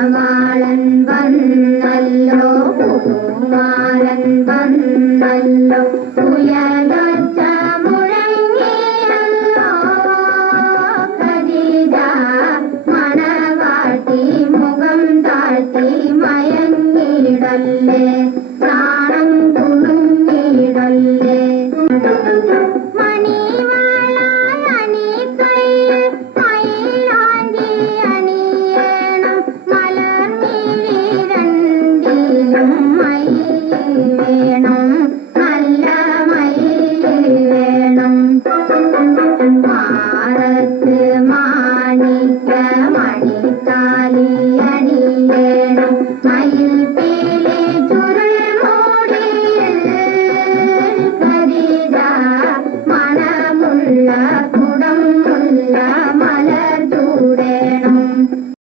മണവാളൻ വന്നല്ലോ പുതുമാരൻ വന്നല്ലോ ഉയരച്ച മുഴങ്ങിയല്ലോ ഖദീജ മണവാട്ടി മുഖം താഴ്ത്തി മയങ്ങിടല്ലേ